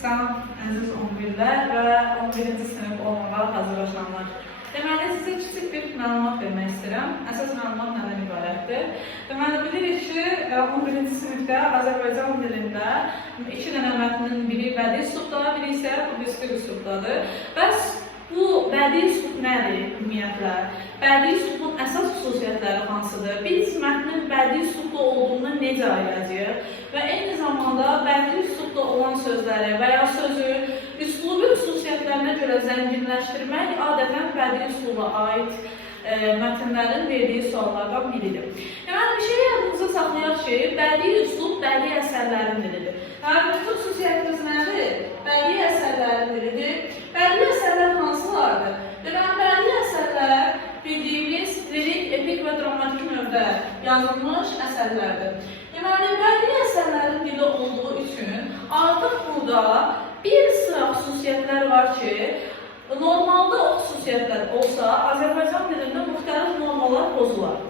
Salam, əziz 11-lər və 11-ci sinif olmağa hazırlaşanlar. Deməli, sizə kiçik bir məlumat vermək istəyirəm. Əsas məlumat nədən ibarətdir? Deməli, bilirik ki, 11-ci sinifdə Azərbaycan dilində 2 dənə mətnin biri bədii üslubdadır, biri isə publistik üslubdadır. Bəs bu bədii üslub nədir ümumiyyətlə? Bədii üslubun əsas xüsusiyyətləri hansıdır? Biz mətnin bədii üslubda olduğunu necə ayıracağıq? Və eyni zamanda bədii üslubda olan sözləri və ya sözü üslubi xüsusiyyətlərinə görə zənginləşdirmək adətən bədii üsluba aid mətnlərin verdiyi suallardan biridir. Deməli, bir şey yadınızda saxlayaq ki, bədii üslub bədii əsərlərin dilidir. Bütün xüsusiyyətimiz nədir? Bədii əsərlərin dilidir. Bədii əsərlər hansılardır? Deməli, bədii əsərlər bildiyimiz lirik, epik və dramatik növdə yazılmış əsərlərdir. Deməli, bədii əsərlərin dili olduğu üçün artıq burada bir sıra xüsusiyyətlər var ki, normalda o xüsusiyyətlər olsa, Azərbaycan dilində müxtəlif normalar pozular.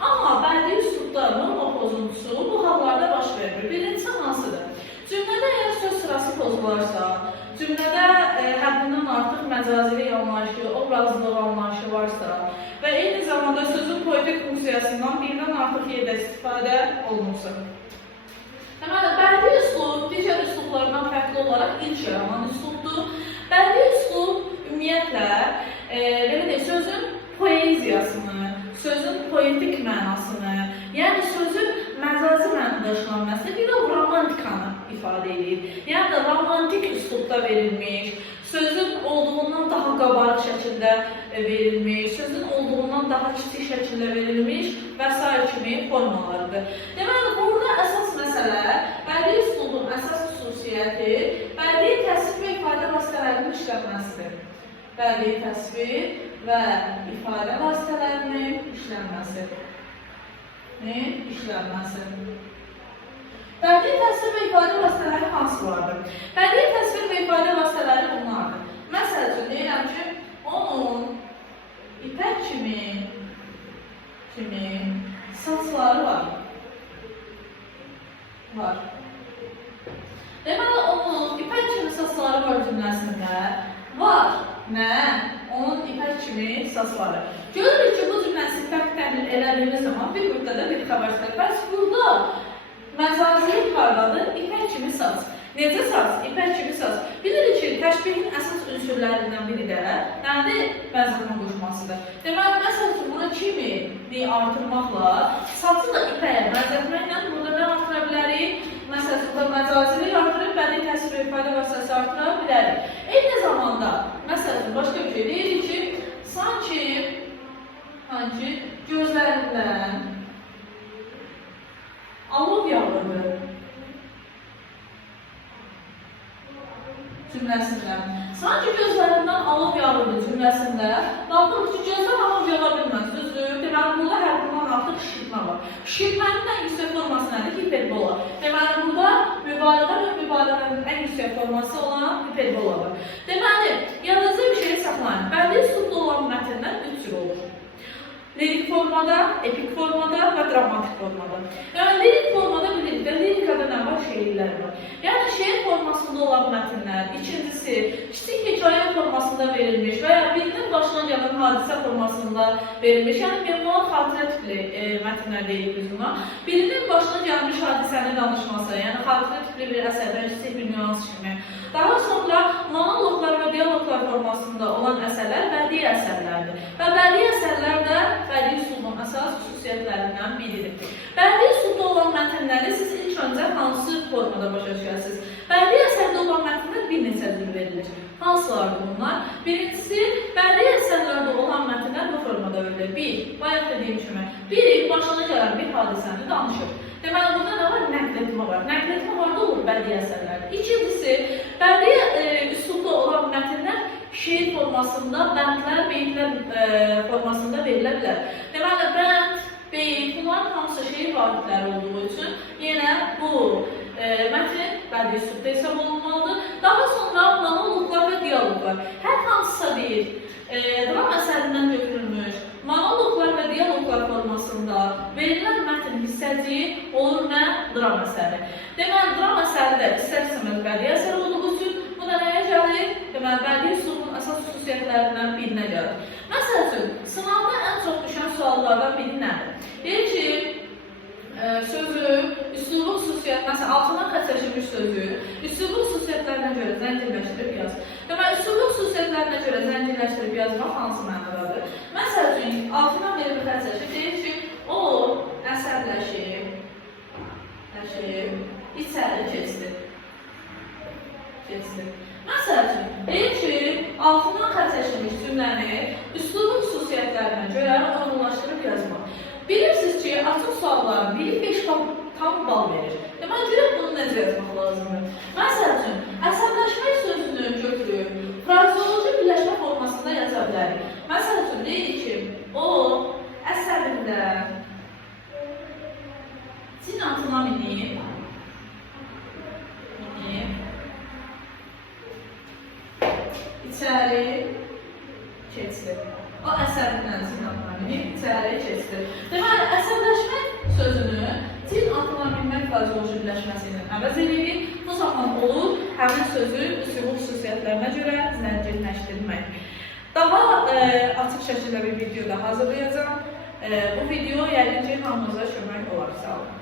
Amma bədii üslubda norma pozuntusu bu hallarda baş verir. Birincisi hansıdır? Cümlədə əgər söz sırası pozularsa, cümlədə həddindən artıq məcazi anlayışı, obrazlıq anlayışı varsa və eyni zamanda sözün poetik funksiyasından birdən artıq yerdə istifadə olunursa. Deməli, bədii üslub digər üslublardan fərqli olaraq ilk yaranan üslubdur. Bədii üslub ümumiyyətlə sözün poeziyasını, sözün poetik mənasını, yəni sözün məcazi mənada daşınması, bir də romantikanı ifadə edir. Yəni də romantik üslubda verilmiş, sözün olduğundan daha qabarıq şəkildə verilmiş, sözün olduğundan daha kiçik şəkildə verilmiş və s. kimi formalarıdır. Deməli, burada əsas məsələ, bədii üslubun əsas xüsusiyyəti bədii təsvir və ifadə vasitələrinin işlənməsidir. Bədii təsvir və ifadə vasitələrinin işlənməsi. Bədii təsvir və ifadə vasitələri hansılardır? Bədii təsvir və ifadə vasitələri bunlardır. Məsəl üçün, deyirəm ki, onun ipək kimi saçları var. Deməli, onun ipək kimi saçları var cümləsində var. Nə? Onun ipək kimi saçları. Görürük ki, bu cümləsi ipək təmir elədiyimiz zaman bir müddədə bir xəbər çıxır. Bəs burada məcazilik vardadır, ipək kimi saç. Necə saç? İpək kimi saç. Bilirik ki, təşbihin əsas ünsürlərindən biri də nədir? Bənzətmə quşmasıdır. Deməli, məsəl üçün, buna kimi artırmaqla, saçı da ipəyə bənzətməklə burada nə artıra bilərik? Məsəl üçün, burada məcazilik artırıb, bədii təsvir və ifadə vasitəsi artıra bilərik. Eyni zamanda, məsəl üçün, başqa bir şey deyirik ki, sanki gözlərindən alov yağırdı cümləsində. Sanki gözlərindən alov yağırdı cümləsində. Baxırıq ki, gözlər alov yağa bilməz. Düzdür. Deməli, burada həddindən artıq şişirtmə var. Şişirtmənin ən yüksək forması nədir? Hiperbola. Deməli, burada mübaliğə və mübaliğənin ən yüksək forması olan hiperboladır. Deməli, yalnızca bir şey saxlayın. Bədii üslubda olan mətnlər 3 cür olur. Lirik formada, epik formada və dramatik formada. Yəni, lirik formada bilirik də, lirikada nə var? Şeirlər var. Yəni, şeir formasında olan mətnlər, ikincisi, kiçik hekayə formasında verilmiş və ya birinin başına gələn hadisə formasında verilmiş, yəni memuar xatirə tipli mətnlər deyirik biz buna. Birinin başına gəlmiş hadisəni danışması, yəni xatirə tipli bir əsərdən kiçik bir nüans kimi. Daha sonra monoloqlar və diyaloglar formasında olan əsərlər bədii əsərlərdir. Və bədii əsərlər də bədii üslubun əsas xüsusiyyətlərindən biridir. Bədii üslubda olan mətnləri siz ilk öncə hansı formada başa düşərsiniz? Bədii əsərdə olan mətnlər bir neçə cür verilir. Hansılardır bunlar? Birincisi, bədii əsərlərdə olan mətnlər bu formada verilir. Bayaq dediyim kimi, biri başına gələn bir hadisəni danışır. Deməli, burada nə var? Nəqletmə var. Nəqletmə vardı olur bədii əsərlərdə. İkincisi, bədii üslubda olan mətnlər şeir formasında, bəndlər, beytlər formasında verilə bilər. Deməli, bənd, beyt, bunların hamısı şeir vahidləri olduğu üçün yenə bu mətn bədii üslubda hesab olunmalıdır. Daha sonra monoloqlar və diyaloglar. Hər hansısa bir dram əsərindən götürülmüş monoloqlar və diyaloglar formasında verilən mətn hissəciyi olur nə? Dram əsəri. Deməli, dram əsəri də istər-istəməz bədii əsər olduğu üçün bədii üslubun əsas xüsusiyyətlərindən birinə gəlir. Məsəl üçün, sınavda ən çox düşən suallardan biri nədir? Deyir ki, sözü, üslubun xüsusiyyət, məsələn, altından xətt çəkilmiş sözü, üslubun xüsusiyyətlərinə görə zənginləşdirib yaz. Deməli, üslubun xüsusiyyətlərinə görə zənginləşdirib yazmaq hansı mənadadır? Məsəl üçün, altından belə bir xətt çəkir, deyir ki, o əsərləşib, içəri keçdi. Məsəl üçün, deyir ki, altından xətt çəkilmiş cümləni üslubun xüsusiyyətlərinə görə uyğunlaşdırıb yazmaq. Bilirsiniz ki, açıq sualların biri 5 tam bal verir. Deməli, görək bunu necə yazmaq lazımdır? Məsəl üçün, əsərləşmək sözünü götürüb, frazeoloji birləşmə formasında yaza bilərik. Məsəl üçün, deyir ki, o əsərində cin atına minib, içəri keçdi. O əsərindən cin atına minib, içəri keçdi. Deməli, əsərləşmək sözünü cin atına minmək frazeoloji birləşməsi ilə əvəz edirik. Bu zaman olur, həmin sözü üslubun xüsusiyyətlərinə görə zənginləşdirmək. Daha açıq şəkildə bir video da hazırlayacağım. Bu video yəqin ki, hamınıza kömək olar. Sağ olun.